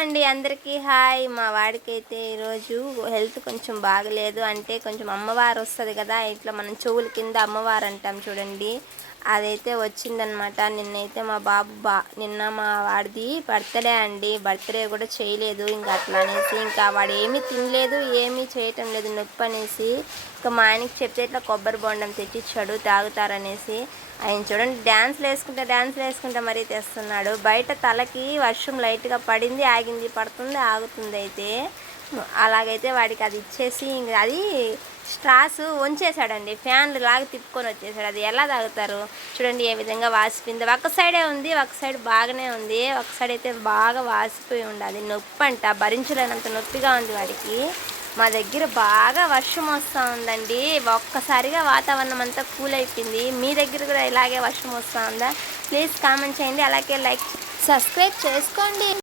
అండి అందరికీ హాయ్. మా వాడికైతే ఈరోజు హెల్త్ కొంచెం బాగలేదు. అంటే కొంచెం అమ్మవారు వస్తుంది కదా, ఇట్లా మనం చెవుల కింద అమ్మవారు అంటాం చూడండి, అదైతే వచ్చిందనమాట. నిన్నైతే మా బాబు నిన్న మా వాడిది బర్త్డే అండి. బర్త్డే కూడా చేయలేదు. ఇంకా అట్లా అనేసి ఇంకా వాడు ఏమీ తినలేదు, ఏమీ చేయటం లేదు, నొప్పి అనేసి ఇంకా మా ఆయనకి చెప్తే ఇట్లా కొబ్బరి బొండం తెచ్చిచ్చాడు తాగుతారనేసి. ఆయన చూడండి డ్యాన్స్లు వేసుకుంటే మరీ తెస్తున్నాడు. బయట తలకి వర్షం లైట్గా పడింది, ఆగింది, పడుతుంది, ఆగుతుంది. అయితే అలాగైతే వాడికి అది ఇచ్చేసి ఇంక అది స్ట్రాస్ వంచేసాడండి. ఫ్యాన్లు లాగా తిప్పుకొని వచ్చేసాడు. అది ఎలా తాగుతారు చూడండి ఏ విధంగా వాసిపోయింది. ఒక సైడే ఉంది, ఒక సైడ్ బాగానే ఉంది, ఒక సైడ్ అయితే బాగా వాసిపోయి ఉండాలి. నొప్పి అంట, భరించలేనంత నొప్పిగా ఉంది వాడికి. మా దగ్గర బాగా వర్షం వస్తూ ఉందండి. ఒక్కసారిగా వాతావరణం అంతా కూల్ అయిపోయింది. మీ దగ్గర కూడా ఇలాగే వర్షం వస్తూ ఉందా? ప్లీజ్ కామెంట్ చేయండి, అలాగే లైక్ సబ్స్క్రైబ్ చేసుకోండి.